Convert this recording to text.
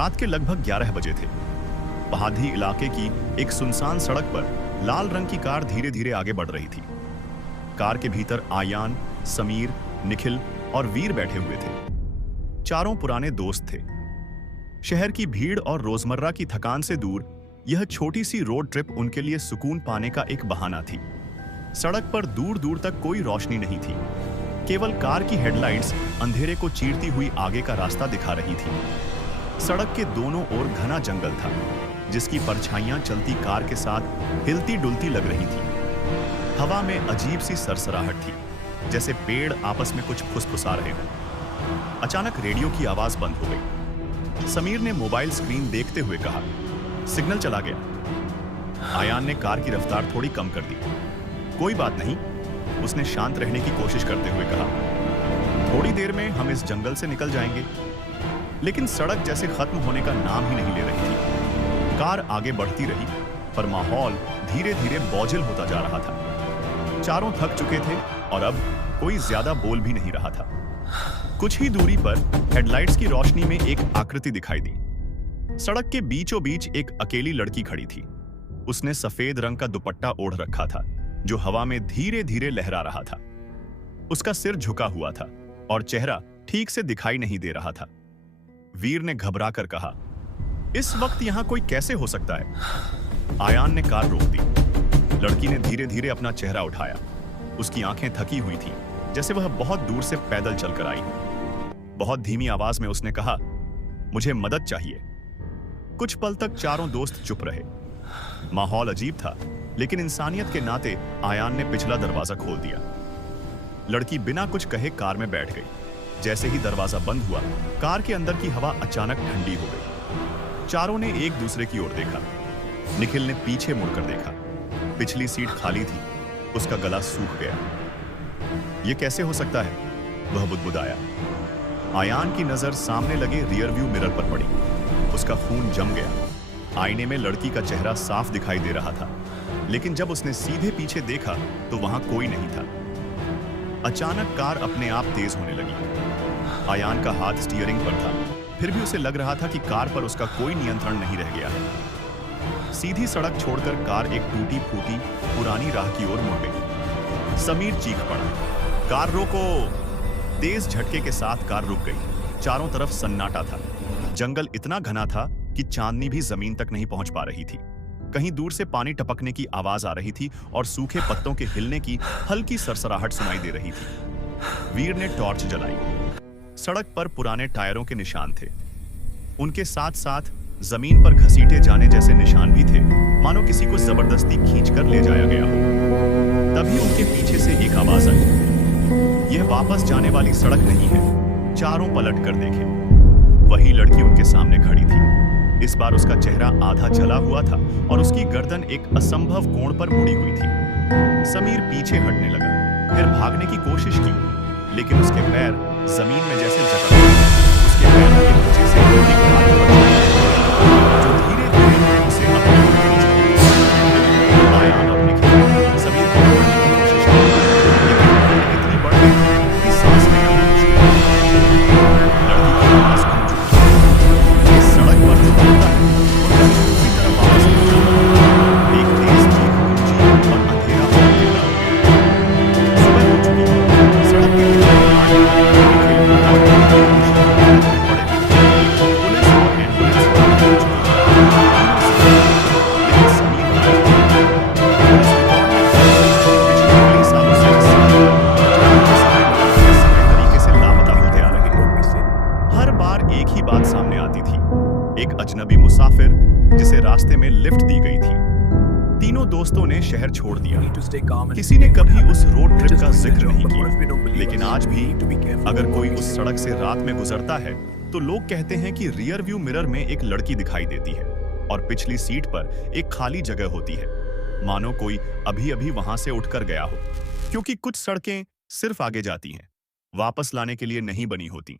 रात के लगभग 11 बजे थे। पहाड़ी इलाके की एक सुनसान सड़क पर लाल रंग की कार धीरे धीरे आगे बढ़ रही थी। कार के भीतर आयान, समीर, निखिल और वीर बैठे हुए थे। चारों पुराने दोस्त थे। शहर की भीड़ और रोजमर्रा की थकान से दूर यह छोटी सी रोड ट्रिप उनके लिए सुकून पाने का एक बहाना थी। सड़क पर दूर दूर तक कोई रोशनी नहीं थी। केवल कार की हेडलाइट्स अंधेरे को चीरती हुई आगे का रास्ता दिखा रही थी। सड़क के दोनों ओर घना जंगल था, जिसकी परछाइयां चलती कार के साथ हिलती डुलती लग रही थी। हवा में अजीब सी सरसराहट थी, जैसे पेड़ आपस में कुछ फुसफुसा रहे हों। अचानक रेडियो की आवाज बंद हो गई। समीर ने मोबाइल स्क्रीन देखते हुए कहा, सिग्नल चला गया। आयान ने कार की रफ्तार थोड़ी कम कर दी। कोई बात नहीं, उसने शांत रहने की कोशिश करते हुए कहा, थोड़ी देर में हम इस जंगल से निकल जाएंगे। लेकिन सड़क जैसे खत्म होने का नाम ही नहीं ले रही थी। कार आगे बढ़ती रही, पर माहौल धीरे धीरे बोझिल होता जा रहा था। चारों थक चुके थे और अब कोई ज्यादा बोल भी नहीं रहा था। कुछ ही दूरी पर हेडलाइट्स की रोशनी में एक आकृति दिखाई दी। सड़क के बीचों बीच एक अकेली लड़की खड़ी थी। उसने सफेद रंग का दुपट्टा ओढ़ रखा था, जो हवा में धीरे धीरे लहरा रहा था। उसका सिर झुका हुआ था और चेहरा ठीक से दिखाई नहीं दे रहा था। वीर ने घबरा कर कहा, इस वक्त यहां कोई कैसे हो सकता है? आयान ने कार रोक दी। लड़की ने धीरे धीरे अपना चेहरा उठाया। उसकी आंखें थकी हुई थीं, जैसे वह बहुत दूर से पैदल चलकर आई। बहुत धीमी आवाज में उसने कहा, मुझे मदद चाहिए। कुछ पल तक चारों दोस्त चुप रहे। माहौल अजीब था, लेकिन इंसानियत के नाते आयान ने पिछला दरवाजा खोल दिया। लड़की बिना कुछ कहे कार में बैठ गई। जैसे ही दरवाजा बंद हुआ, कार के अंदर की हवा अचानक ठंडी हो गई। चारों ने एक दूसरे की ओर देखा। निखिल ने पीछे मुड़कर देखा। पिछली सीट खाली थी। उसका गला सूख गया। यह कैसे हो सकता है? वह बुदबुदाया। आयान की नजर सामने लगे रियर व्यू मिरर पर पड़ी। उसका खून जम गया। आईने में लड़की का चेहरा साफ दिखाई दे रहा था, लेकिन जब उसने सीधे पीछे देखा तो वहां कोई नहीं था। अचानक कार अपने आप तेज होने लगी। आयान का हाथ स्टीयरिंग पर था, फिर भी उसे लग रहा था कि कार पर उसका कोई नियंत्रण नहीं रह गया है। सीधी सड़क छोड़कर कार एक टूटी फूटी पुरानी राह की ओर मुड़ गई। समीर चीख पड़ा, कार रोको! तेज झटके के साथ कार रुक गई। चारों तरफ सन्नाटा था। जंगल इतना घना था कि चांदनी भी जमीन तक नहीं पहुंच पा रही थी। कहीं दूर से पानी टपकने की आवाज आ रही थी और सूखे पत्तों के हिलने की हल्की सरसराहट सुनाई दे रही थी। वीर ने टॉर्च जलाई। सड़क पर पुराने टायरों के निशान थे। उनके साथ साथ जमीन पर घसीटे जाने जैसे निशान भी थे, मानो किसी को जबरदस्ती खींचकर ले जाया गया हो। तभी उनके पीछे से एक आवाज आई, यह वापस जाने वाली सड़क नहीं है। चारों पलट कर देखे। वही लड़की उनके सामने खड़ी थी। इस बार उसका चेहरा आधा जला हुआ था और उसकी गर्दन एक असंभव कोण पर मुड़ी हुई थी। समीर पीछे हटने लगा, फिर भागने की कोशिश की, लेकिन उसके पैर जमीन में जैसे जकड़ गए। उसके पैरों के नीचे से एक काली परछाई जो धीरे धीरे उसे अपनी ओर खींच रही। आयान और निखिल समीर को पकड़ने की कोशिश की, लेकिन ठंड इतनी बढ़ गई कि सांस लेना भी मुश्किल हो गया। लड़की की आवाज गूंज उठी, इस सड़क पर जो होता है उनका दूसरी तरफ वापस नहीं आता। एक तेज चीख गूंजी और अंधेरा और गहरा हो गया। सुबह हो चुकी थी। सड़क के किनारे अजनबी मुसाफिर जिसे रास्ते में लिफ्ट दी गई थी। तीनों दोस्तों ने शहर छोड़ दिया। किसी ने कभी उस रोड ट्रिप का जिक्र नहीं किया, लेकिन आज भी अगर कोई उस सड़क से रात में गुजरता है तो लोग कहते हैं कि रियर व्यू मिरर में एक लड़की दिखाई देती है और पिछली सीट पर एक खाली जगह होती है, मानो कोई अभी अभी वहां से उठकर गया हो। क्योंकि कुछ सड़कें सिर्फ आगे जाती हैं, वापस लाने के लिए नहीं बनी होती।